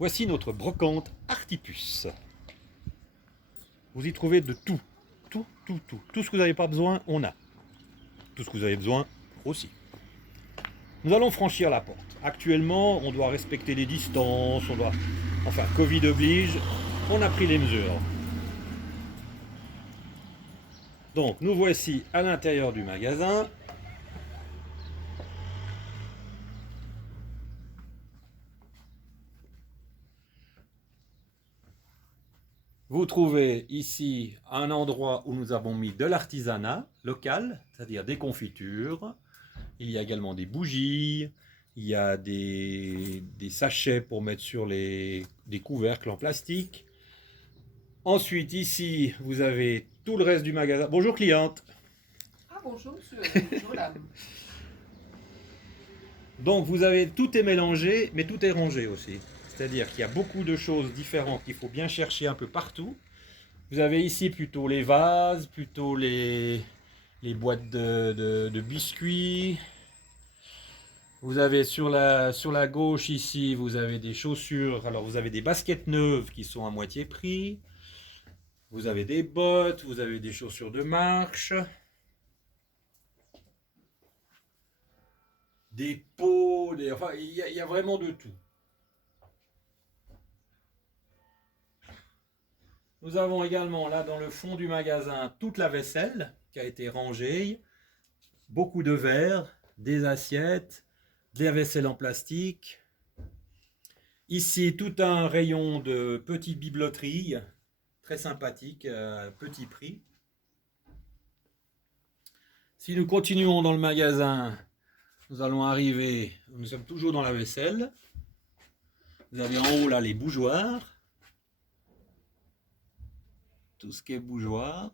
Voici notre brocante Artipus. Vous y trouvez de tout. Tout. Tout ce que vous n'avez pas besoin, on a. Tout ce que vous avez besoin, aussi. Nous allons franchir la porte. Actuellement, on doit respecter les distances, Enfin, Covid oblige, on a pris les mesures. Donc, nous voici à l'intérieur du magasin. Vous trouvez ici un endroit où nous avons mis de l'artisanat local, c'est-à-dire des confitures. Il y a également des bougies, il y a des sachets pour mettre sur des couvercles en plastique. Ensuite, ici, vous avez tout le reste du magasin. Bonjour cliente. Ah bonjour monsieur, bonjour dame. Donc vous avez tout est mélangé, mais tout est rangé aussi. C'est-à-dire qu'il y a beaucoup de choses différentes qu'il faut bien chercher un peu partout. Vous avez ici plutôt les vases, plutôt les boîtes de biscuits. Vous avez sur la gauche ici, vous avez des chaussures. Alors vous avez des baskets neuves qui sont à moitié prix. Vous avez des bottes, vous avez des chaussures de marche. Des pots, enfin il y a vraiment de tout. Nous avons également là dans le fond du magasin toute la vaisselle qui a été rangée. Beaucoup de verres, des assiettes, des vaisselles en plastique. Ici, tout un rayon de petites bibeloteries, très sympathique, petit prix. Si nous continuons dans le magasin, nous allons arriver, nous sommes toujours dans la vaisselle. Vous avez en haut là les bougeoirs. Tout ce qui est bougeoir.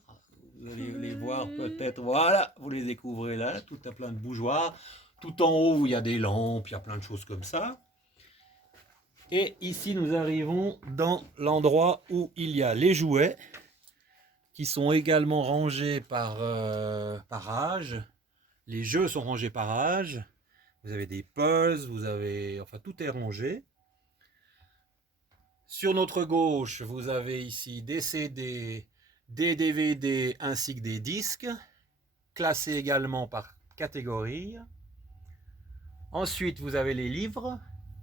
Vous allez les voir peut-être, voilà, vous les découvrez là, tout a plein de bougeoirs. Tout en haut, il y a des lampes, il y a plein de choses comme ça. Et ici, nous arrivons dans l'endroit où il y a les jouets qui sont également rangés par âge. Les jeux sont rangés par âge. Vous avez des puzzles, enfin tout est rangé. Sur notre gauche, vous avez ici des CD, des DVD ainsi que des disques, classés également par catégorie. Ensuite, vous avez les livres.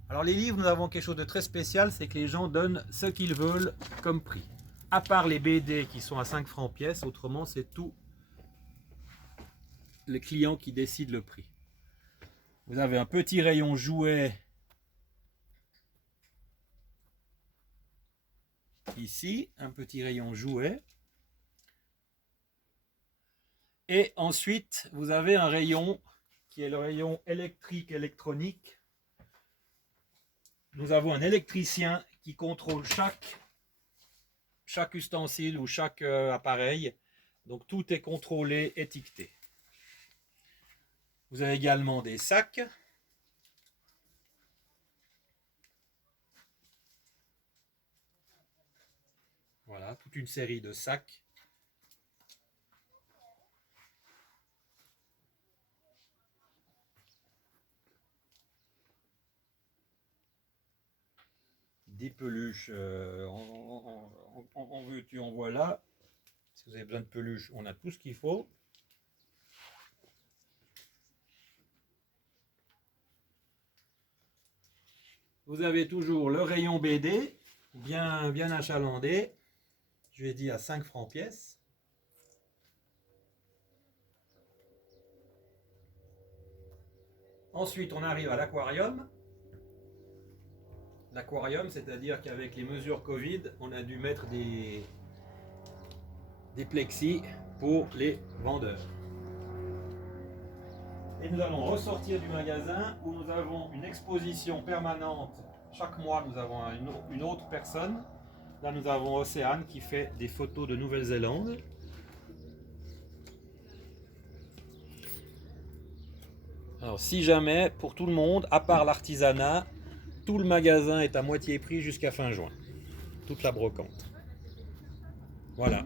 Alors les livres, nous avons quelque chose de très spécial, c'est que les gens donnent ce qu'ils veulent comme prix. À part les BD qui sont à 5 francs pièce, autrement c'est tout le client qui décide le prix. Vous avez un petit rayon jouets ici, un petit rayon jouets. Et ensuite, vous avez un rayon qui est le rayon électronique. Nous avons un électricien qui contrôle chaque ustensile ou chaque appareil. Donc tout est contrôlé, étiqueté. Vous avez également des sacs. Voilà, toute une série de sacs. Des peluches, en veux-tu, en voilà. Si vous avez besoin de peluches, on a tout ce qu'il faut. Vous avez toujours le rayon BD, bien achalandé. Je l'ai dit à 5 francs pièce. Ensuite, on arrive à l'aquarium. L'aquarium, c'est-à-dire qu'avec les mesures Covid, on a dû mettre des plexis pour les vendeurs. Et nous allons ressortir du magasin où nous avons une exposition permanente. Chaque mois, nous avons une autre personne. Là, nous avons Océane qui fait des photos de Nouvelle-Zélande. Alors, si jamais, pour tout le monde, à part l'artisanat, tout le magasin est à moitié prix jusqu'à fin juin. Toute la brocante. Voilà.